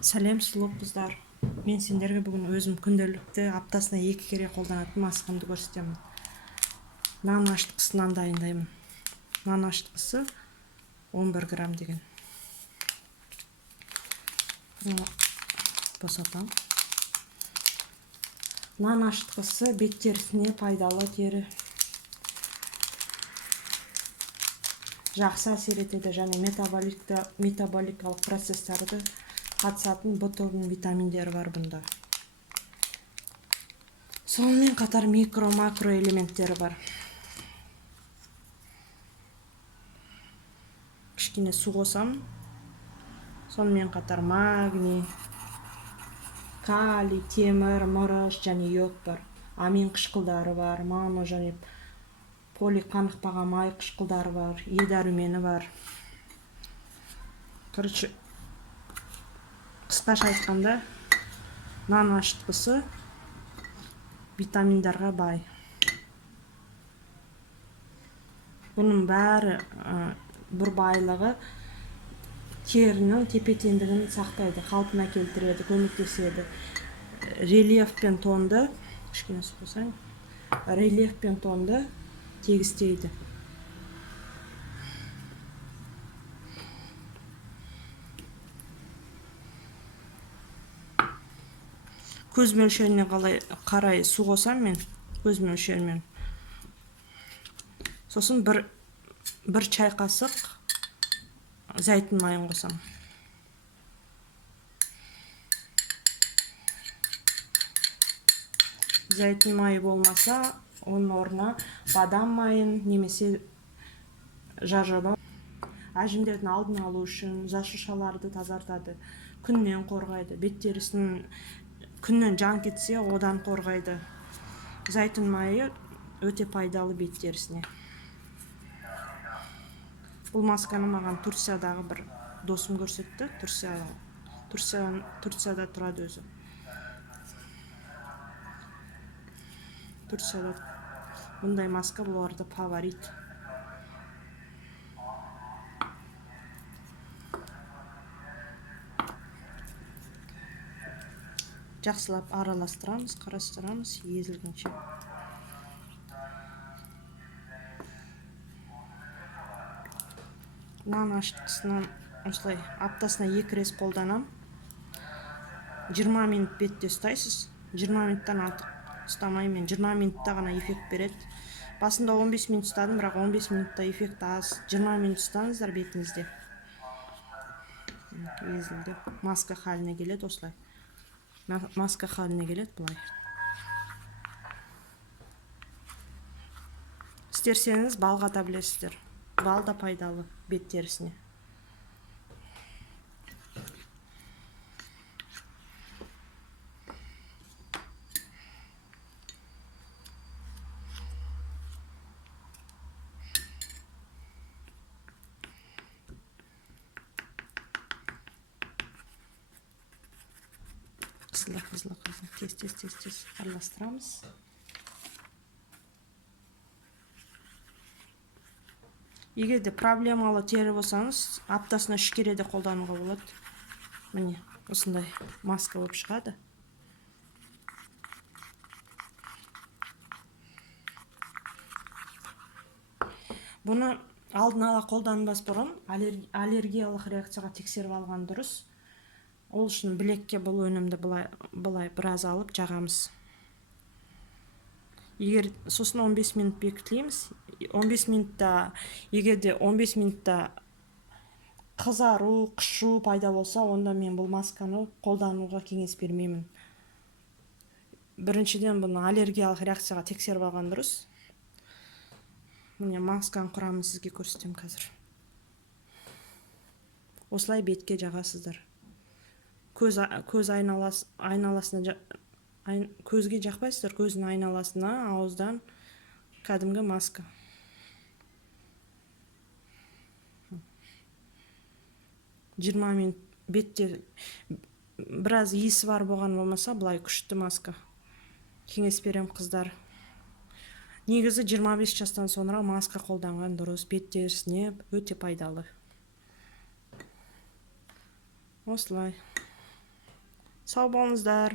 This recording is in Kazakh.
Сәлем сұлу қыздар. Мен сендерге бүгін өзім күнделікті аптасына 2 кере қолданатын маскамды көрсетемін. Нан ашытқысынан дайындаймын. Нан ашытқысы 11 грамм деген. Босатам. Нан ашытқысы бет терісіне пайдалы, тері жақсы әсер етеді және метаболикалық процесстарды қатысатын В тобының витаминдері бар бұнда. Сонымен қатар микро-макро элементтері бар. Кішкене су қосам. Сонымен қатар магний, калий, темір, мырыш және йод бар. Амин қышқылдары бар, моно және полиқанықпаған май қышқылдары бар, Е дәрумені бар. Короче, қысқаша айтқанда, нан ашытқысы витаминдарға бай. Бұның бәрі бір байлығы терінің тепе-теңдігін сақтайды, қалпына келтіреді, көмектеседі. Рельеф пен тонды, кішкене су қосайын, рельеф пен тонды тегістейді. Көз мөлшеріне қарай су қосам мен, көз мөлшерімен. Сосын бір чай қасық зәйтүн майын қосам. Зәйтүн майы болмаса, оның орнына бадам майын немесе жаржабам. Әжімдердің алдын алу үшін жасушаларды тазартады, күннен қорғайды, бет терісінің күннен жан кетсе, одан қорғайды. Зәйтүн майы өте пайдалы бет терісіне. Бұл масканы маған Турциядағы бір досым көрсетті. Турцияда тұрады өзі. Турцияда бұндай маска бұларда фаворит. Жақсылап араластырамыз, қарастырамыз, езілгенше. Нан ашытқысынан осылай аптасына 2 рет қолданам. 20 минут бетте ұстайсыз. 20 минуттан артық ұстамаймын. 20 минутта ғана эффект береді. Басында 15 минут ұстадым, бірақ 15 минутта эффект аз. 20 минут ұстаңыздар бетіңізде. Езілді. Маска халіне келеді осылай. Маска халіне келеді бұлай. Істерсеңіз балға да білесіздер. Бал да пайдалы бет терісіне. Қызылы. Тез араластырамыз. Егер де проблемалы тері болсаңыз, аптасына 3 кере де қолдануға болады. Міне, осындай маска болып шығады. Бұны алдын ала қолданбас бұрын аллергиялық реакцияға тексеріп алған дұрыс. Ол үшін білекке бұл өнімді бұлай біраз алып жағамыз. Егер сосын 15 минут бекітілеміз. 15 минутта, егер де 15 минутта қызару, қышу пайда болса, онда мен бұл масканы қолдануға кеңес бермеймін. Біріншіден бұны аллергиялық реакцияға тексеріп алған дұрыс. Міне масканың құрамын сізге көрсетем қазір. Осылай бетке жағасыздар. Көз айналасына көзге жақпайсыздар, көздің айналасына ауыздан кәдімгі маска. Жиырма минут бетте біраз иісі бар болған болмаса, бұлай күшті маска. Кеңес берем қыздар. Негізі 25 жастан sonra маска қолданған дұрыс, бет терісіне өте пайдалы. Осылай. Sağ болуңуздар.